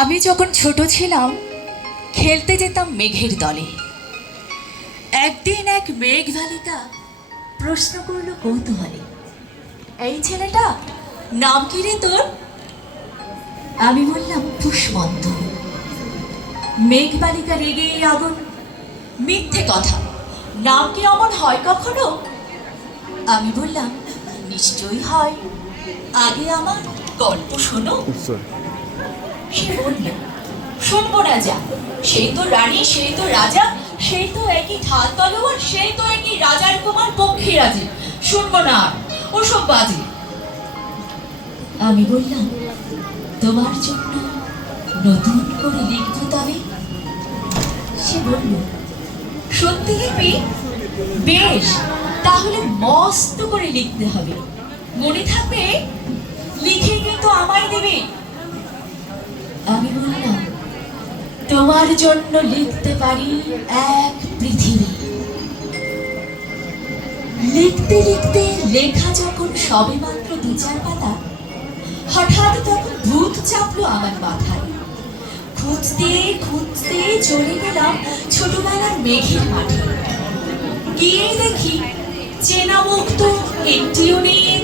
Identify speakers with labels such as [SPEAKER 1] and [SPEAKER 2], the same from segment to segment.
[SPEAKER 1] আমি যখন ছোট ছিলাম, খেলতে যেতাম মেঘের দলে। একদিন এক মেঘ বালিকা প্রশ্ন করল কৌতূহলে, এই ছেলেটা, নাম কি রে তোর? আমি বললাম পুষ্পন্ত মেঘ বালিকা রেগে এই আগুন, মিথ্যে কথা। নাম কি অমন হয় কখনো? আমি বললাম, নিশ্চয়ই হয়। আগে আমার গল্প শোনো। শুনব না যা সেই তো রানী সেই তো রাজা সেই তো একই ঢাল তলোয়ার সেই তো একই রাজার কুমার পক্ষী রাজে শুনব না ওসব বাজে। আমি বললাম তোমার জন্য নতুন করে লিখব তবে? সে বলল সত্যি লিখবি বেশ তাহলে মস্ত করে লিখতে হবে। মনে থাকবে লিখে কিন্তু আমায় দেবে? আমি বললাম, তোমার জন্য লিখতে পারি এক পৃথিবী। লিখতে লিখতে লেখা যখন সবে মাত্র দু চার পাতা, হঠাৎ তখন ভূত চাপলো আমার মাথায়। খুঁজতে খুঁজতে চলে গেলাম ছোটবেলার মেঘের মাঠে। গিয়ে দেখি, চেনা মুখ তো একটিও নেই এ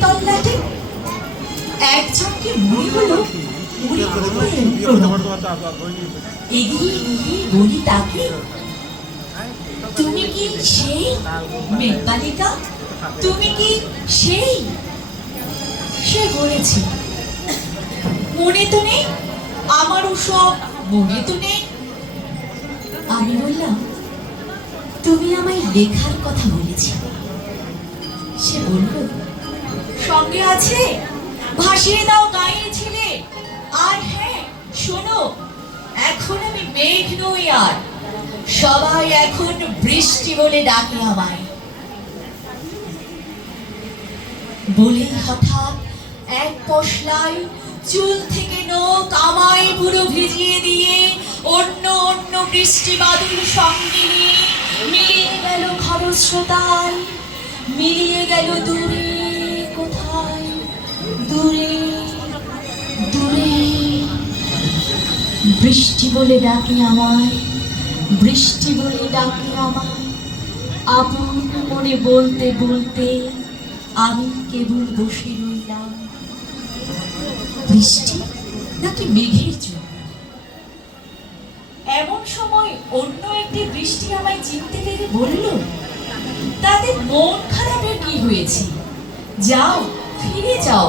[SPEAKER 1] তল্লাটে একজনকে মনে হলো এগিয়ে গিয়ে বলি তাকে, তুমি কি সেই মেঘবালিকা? তুমি কি সেই? সে বলেছে, মনে তো নেই, আমারও সব মনে তো নেই। আমি বললাম, তুমি আমায় লেখার কথা বলেছি সে বলল, সঙ্গে আছে? ভাসিয়ে দাও গায়ে ছিলে। আর হ্যাঁ শোনো, এখন আমি মেঘ নই আর। সবাই এখন বৃষ্টি বলে ডাকে আমায়। বলে হঠাৎ এক পশলায় চুল থেকে নখ আমায় পুরো ভিজিয়ে দিয়ে অন্য অন্য বৃষ্টি বাদুর সঙ্গে নিয়ে মিলিয়ে গেল খরস্রোতায় মিলিয়ে গেল দূরে। বৃষ্টি বলে ডাকে আমায়, বৃষ্টি বলে ডাকে আমায়। আপন মনে বলতে বলতে আমি কেবল বসে রইলাম। বৃষ্টি নাকি মেঘের এমন সময় অন্য একটি বৃষ্টি আমায় চিনতে পেরে বলল তাদের মন খারাপের কি হয়েছে? যাও, ফিরে যাও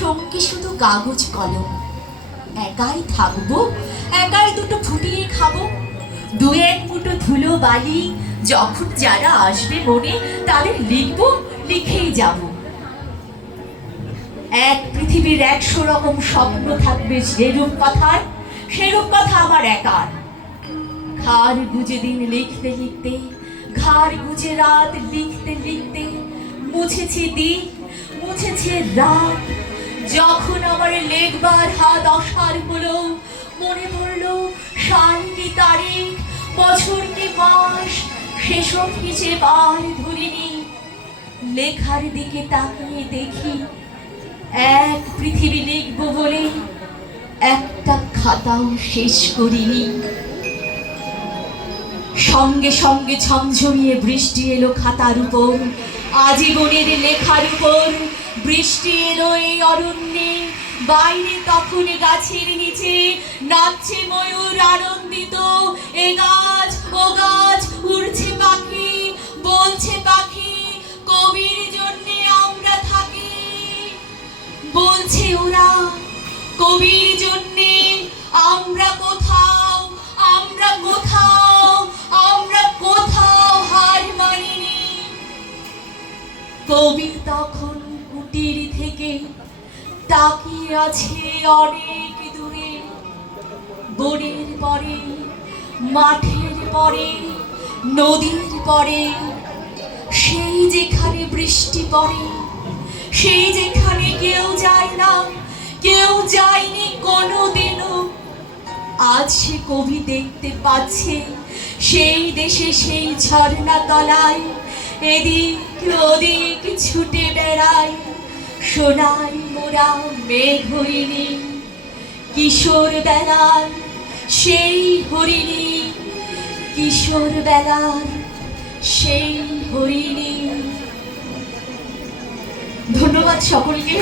[SPEAKER 1] সঙ্গে শুধু কাগজ কলম। একাই থাকব, একাই দুটো ফুটিয়ে খাব। দু এক ফুটো ধুলো বালি, যখন যারা আসবে মনে, তাদের লিখব, লিখেই যাব। এক পৃথিবীর একশো রকম স্বপ্ন থাকবে যেরূপ কথার সেরূপ কথা আমার একার। ঘাড় গুজে দিন লিখতে লিখতে, ঘাড় গুজে রাত লিখতে লিখতে, মুছেছে দিন, মুছেছে রাত। যখন আমার লেখবার হাত অসার হলো, মনে পড়ল সাল তারিখ বছর কি মাস সেসব কিছু বার ধরিনি। লেখার দিকে তাকিয়ে দেখি, এক পৃথিবী লিখব বলে একটা খাতাও শেষ করিনি। সঙ্গে সঙ্গে ঝমঝমিয়ে বৃষ্টি এলো খাতার উপর, আজীবনের লেখার উপর বৃষ্টি এলো এই অরণ্যে, বাইরে তখন গাছের নিচে নাচছে ময়ূর আনন্দিত। এ গাছ, ও গাছ, উড়ছে পাখি, বলছে পাখি, কবির জন্যে আমরা থাকি। বলছে ওরা, কবির জন্যে আমরা কোথাও আমরা কোথাও আমরা কোথাও হার মানিনি। কবি তখন কুটির থেকে তাকিয়ে আছে অনেক দূরে। বনের পরে, মাঠের পরে, নদীর পরে, সেই যেখানে বৃষ্টি পড়ে, সেই যেখানে কেউ যায় না, কেউ যায়নি কোনো দিনও আজ সে কবি দেখতে পাচ্ছে, সেই দেশে সেই ঝর্ণা তলায় এদিক ওদিক ছুটে বেড়ায়। সোনাই মোরা মেঘ হরিণী কিশোর বেলার সেই হরিণী কিশোর বেলার সেই হরিণী। ধন্যবাদ সকলকে।